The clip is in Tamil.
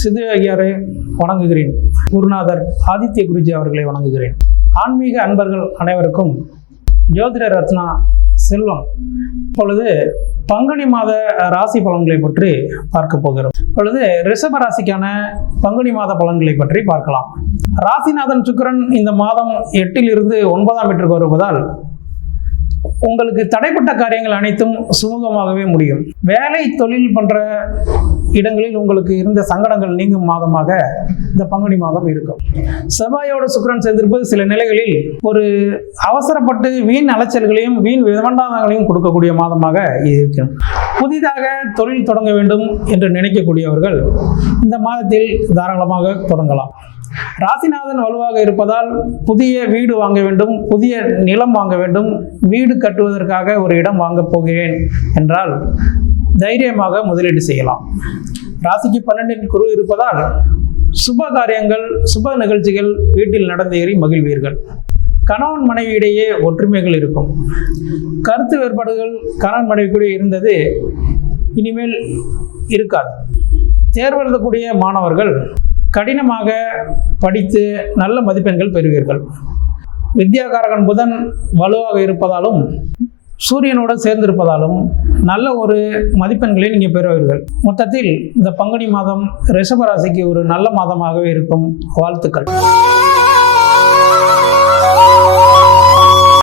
சிது ஐயாரை வணங்குகிறேன். குருநாதர் ஆதித்ய குருஜி அவர்களை வணங்குகிறேன். ஆன்மீக அன்பர்கள் அனைவருக்கும் ஜோதிட ரத்னா செல்வம். இப்பொழுது பங்குனி மாத ராசி பலன்களை பற்றி பார்க்க போகிறோம். இப்பொழுது ரிஷப ராசிக்கான பங்குனி மாத பலன்களை பற்றி பார்க்கலாம். ராசிநாதன் சுக்கரன் இந்த மாதம் எட்டில் இருந்து ஒன்பதாம் வீட்டுக்கு வருவதால் உங்களுக்கு தடைப்பட்ட காரியங்கள் அனைத்தும் சுமூகமாகவே முடியும். வேலை தொழில் பண்ற இடங்களில் உங்களுக்கு இருந்த சங்கடங்கள் நீங்கும் மாதமாக இந்த பங்குனி மாதம் இருக்கும். செவ்வாயோட சுக்கிரன் சேர்ந்திருப்பது சில நிலைகளில் ஒரு அவசரப்பட்டு வீண் அலைச்சல்களையும் வீண் விமண்டாதங்களையும் கொடுக்கக்கூடிய மாதமாக இருக்கும். புதிதாக தொழில் தொடங்க வேண்டும் என்று நினைக்கக்கூடியவர்கள் இந்த மாதத்தில் தாராளமாக தொடங்கலாம். ராசிநாதன் வலுவாக இருப்பதால் புதிய வீடு வாங்க வேண்டும் புதிய நிலம் வாங்க வேண்டும் வீடு கட்டுவதற்காக ஒரு இடம் வாங்கப் போகிறேன் என்றால் தைரியமாக முதலீடு செய்யலாம். ராசிக்கு பன்னெண்டின் குரு இருப்பதால் சுப காரியங்கள் சுப நிகழ்ச்சிகள் வீட்டில் நடந்தேறி மகிழ்வீர்கள். கணவன் மனைவியிடையே ஒற்றுமைகள் இருக்கும். கருத்து வேறுபாடுகள் கணவன் மனைவிக்குடைய இருந்தது இனிமேல் இருக்காது. தேர்வு எழுதக்கூடிய மாணவர்கள் கடினமாக படித்து நல்ல மதிப்பெண்கள் பெறுவீர்கள். வித்யாகாரகன் புதன் வலுவாக இருப்பதாலும் சூரியனோட சேர்ந்திருப்பதாலும் நல்ல ஒரு மதிப்பெண்களை நீங்கள் பெறுவீர்கள். மொத்தத்தில் இந்த பங்குனி மாதம் ரிஷபராசிக்கு ஒரு நல்ல மாதமாகவே இருக்கும். வாழ்த்துக்கள்.